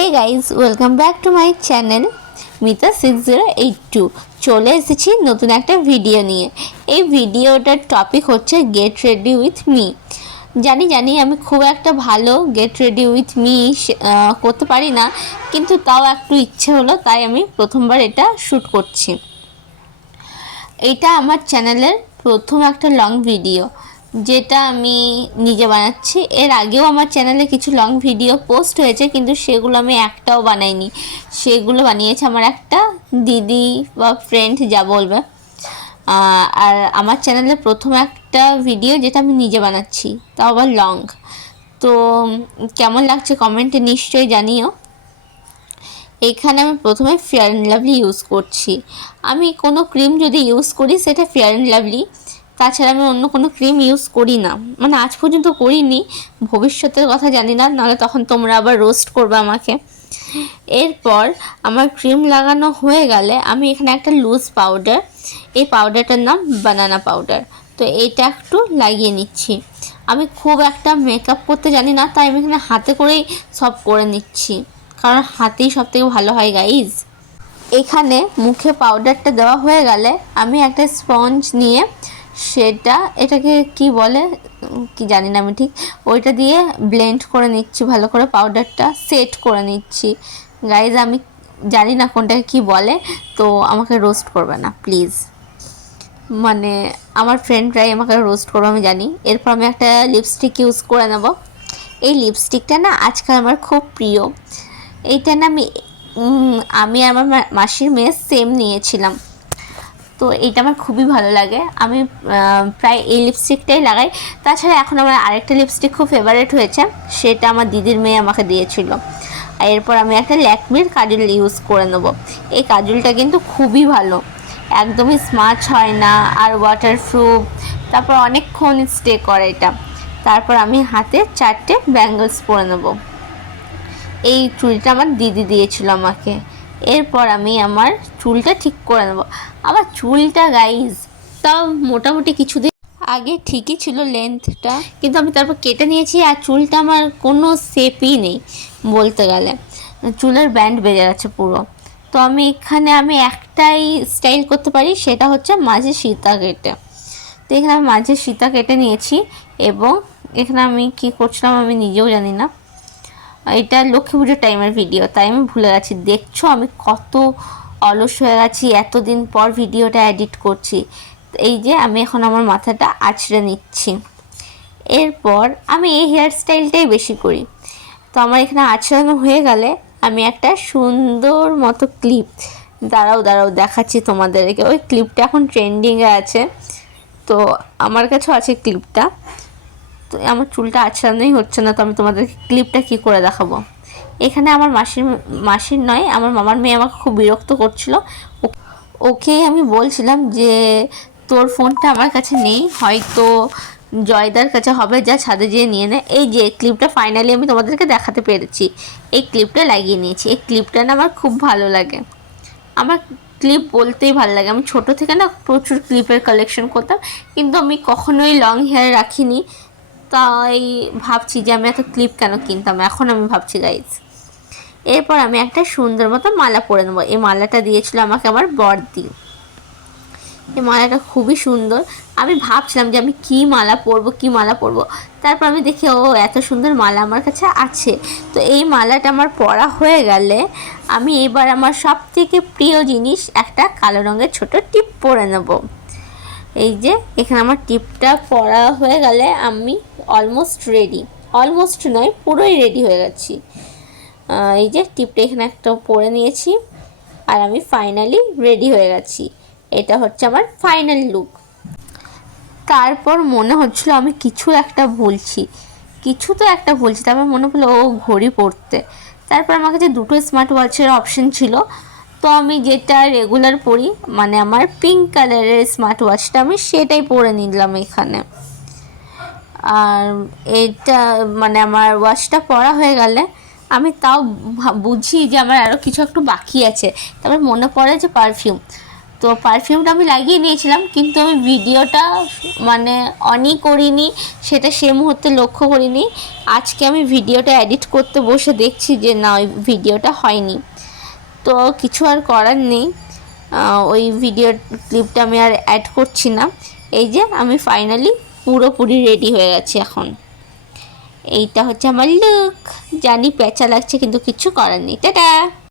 Hey guys, welcome back to my channel Mita 6082। চলে এসেছি নতুন একটা ভিডিও নিয়ে। এই ভিডিওটার টপিক হচ্ছে গেট রেডি উইথ মি। জানি আমি খুব একটা ভালো গেট রেডি উইথ মি করতে পারি না, কিন্তু তাও একটু ইচ্ছে হলো, তাই আমি প্রথমবার এটা শ্যুট করছি। এটা আমার চ্যানেলের প্রথম একটা লং ভিডিও, যেটা আমি নিজে বানাচ্ছি। এর আগেও আমার চ্যানেলে কিছু লং ভিডিও পোস্ট হয়েছে, কিন্তু সেগুলো আমি একটাও বানাইনি। সেগুলো বানিয়েছে আমার একটা দিদি বা ফ্রেন্ড, যা বলবে। আর আমার চ্যানেলে প্রথম একটা ভিডিও যেটা আমি নিজে বানাচ্ছি, তাও আবার লং। তো কেমন লাগছে কমেন্টে নিশ্চয়ই জানিও। এখানে আমি প্রথমে ফেয়ার অ্যান্ড লাভলি ইউজ করছি। আমি কোনো ক্রিম যদি ইউজ করি সেটা ফেয়ার অ্যান্ড লাভলি, তাছাড়া আমি অন্য কোনো ক্রিম ইউজ করি না, মানে আজ পর্যন্ত করিনি। ভবিষ্যতের কথা জানি না, নাহলে তখন তোমরা আবার রোস্ট করবে আমাকে। এরপর আমার ক্রিম লাগানো হয়ে গেলে আমি এখানে একটা লুজ পাউডার, এই পাউডারটার নাম বানানা পাউডার, তো এটা একটু লাগিয়ে নিচ্ছি। আমি খুব একটা মেকআপ করতে জানি না, তাই আমি এখানে হাতে করেই সব করে নিচ্ছি, কারণ হাতেই সব থেকে ভালো হয় গাইজ। এখানে মুখে পাউডারটা দেওয়া হয়ে গেলে আমি একটা স্পঞ্জ নিয়ে এটাকে কি বলে কি জানি না আমি ঠিক, ওইটা দিয়ে ব্লেন্ড করে নিচ্ছি ভালো করে, পাউডারটা সেট করে নিচ্ছি। গাইজ আমি জানি না কোনটাকে কি বলে, তো আমাকে রোস্ট করবে না প্লিজ। মানে আমার ফ্রেন্ডরাই আমাকে রোস্ট করবে, আমি জানি। এরপর আমি একটা লিপস্টিক ইউজ করে নেব। এই লিপস্টিকটা না আজকাল আমার খুব প্রিয়। এইটা না আমি আমার মাসির মেয়ে সেম নিয়েছিলাম, তো এইটা আমার খুবই ভালো লাগে। আমি প্রায় এই লিপস্টিকটাই লাগাই। তাছাড়া এখন আমার আরেকটা লিপস্টিক খুব ফেভারিট হয়েছে, সেটা আমার দিদির মেয়ে আমাকে দিয়েছিল। আর এরপর আমি একটা ল্যাকমির কাজল ইউজ করে নেব। এই কাজলটা কিন্তু খুবই ভালো, একদমই স্মাচ হয় না, আর ওয়াটারপ্রুফ, তারপর অনেকক্ষণ স্টে করে এটা। তারপর আমি হাতে 4টে ব্যাঙ্গলস পরে নেব। এই চুলটা আমার দিদি দিয়েছিল আমাকে। এরপর আমি আমার চুলটা ঠিক করে নেব। আবার চুলটা গাইজ তাও মোটামুটি কিছুদিন আগে ঠিকই ছিল লেন্থটা, কিন্তু আমি তারপর কেটে নিয়েছি, আর চুলটা আমার কোনো শেপই নেই বলতে গেলে, চুলের ব্যান্ড বেজে গেছে পুরো। তো আমি একটাই স্টাইল করতে পারি, সেটা হচ্ছে মাঝে সীতা কেটে। তো এখানে আমি মাঝে সীতা কেটে নিয়েছি, এবং এখানে আমি কি করছিলাম আমি নিজেও জানি না। এটা লক্ষ্মী পুজোর টাইমের ভিডিও, তাই আমি ভুলে গেছি। দেখছো আমি কত অলস হয়ে গেছি, এতদিন পর ভিডিওটা এডিট করছি। এই যে আমি এখন আমার মাথাটা আঁচড়ে নিচ্ছি। এরপর আমি এই হেয়ার স্টাইলটাই বেশি করি। তো আমার এখানে আঁচড়ানো হয়ে গেলে আমি একটা সুন্দর মতো ক্লিপ, দাঁড়াও দেখাচ্ছি তোমাদেরকে। ওই ক্লিপটা এখন ট্রেন্ডিংয়ে আছে, তো আমার কাছেও আছে ক্লিপটা। তো আমার চুলটা আঁচড়ানোই হচ্ছে না, তো আমি তোমাদেরকে ক্লিপটা কি করে দেখাবো। এখানে আমার মাসির নয়, আমার মামার মেয়ে আমাকে খুব বিরক্ত করছিল। ওকেই আমি বলছিলাম যে তোর ফোনটা আমার কাছে নেই, হয়তো জয়দার কাছে হবে, যা ছাদে যেয়ে নিয়ে নে। এই যে ক্লিপটা ফাইনালি আমি তোমাদেরকে দেখাতে পেরেছি। এই ক্লিপটা লাগিয়ে নিয়েছি। এই ক্লিপটা না আমার খুব ভালো লাগে। আমার ক্লিপ বলতেই ভালো লাগে। আমি ছোটো থেকে না প্রচুর ক্লিপের কালেকশন করতাম, কিন্তু আমি কখনোই লং হেয়ার রাখিনি, তাই ভাবছি যে আমি এত ক্লিপ কেন কিনতাম। এখন আমি ভাবছি গাইজ। এরপর আমি একটা সুন্দর মতো মালা পরে নেবো। এই মালাটা দিয়েছিল আমাকে আমার বড়দি। এই মালাটা খুবই সুন্দর। আমি ভাবছিলাম যে আমি কি মালা পরবো। তারপর আমি দেখি ও এত সুন্দর মালা আমার কাছে আছে। তো এই মালাটা আমার পরা হয়ে গেলে আমি এবার আমার সব থেকে প্রিয় জিনিস, একটা কালো রঙের ছোট টিপ পরে নেব। এই যে এখানে আমার টিপটা পরা হয়ে গেলে আমি অলমোস্ট রেডি, অলমোস্ট নয় পুরোই রেডি হয়ে গেছি। এই যে টিপটা এখানে একটা পরে নিয়েছি, আর আমি ফাইনালি রেডি হয়ে গেছি। এটা হচ্ছে আমার ফাইনাল লুক। তারপর মনে হচ্ছিল আমি কিছু তো একটা ভুলছি। তারপর মনে হলো ও ঘড়ি পরতে। তারপর আমার কাছে দুটো স্মার্ট ওয়াচের অপশন ছিল, তো আমি যেটা রেগুলার পরি, মানে আমার পিঙ্ক কালারের স্মার্ট ওয়াচটা, আমি সেটাই পরে নিলাম এখানে। আর এটা মানে আমার ওয়াচটা পরা হয়ে গেলে আমি তাও বুঝি যে আমার আরও কিছু একটু বাকি আছে। তারপর মনে পড়ে যে পারফিউম, তো পারফিউমটা আমি লাগিয়ে নিয়েছিলাম, কিন্তু আমি ভিডিওটা মানে অনই করিনি, সেটা সে মুহূর্তে লক্ষ্য করিনি। আজকে আমি ভিডিওটা এডিট করতে বসে দেখছি যে না, ওই ভিডিওটা হয়নি। তো কিছু আর করার নেই, ওই ভিডিও ক্লিপটা আমি আর অ্যাড করছি না। এই যে আমি ফাইনালি পুরোপুরি রেডি হয়ে গেছি এখন। এইটা হচ্ছে আমার লুক। জানি পেঁচা লাগছে, কিন্তু কিছু করার নেই। টাটা।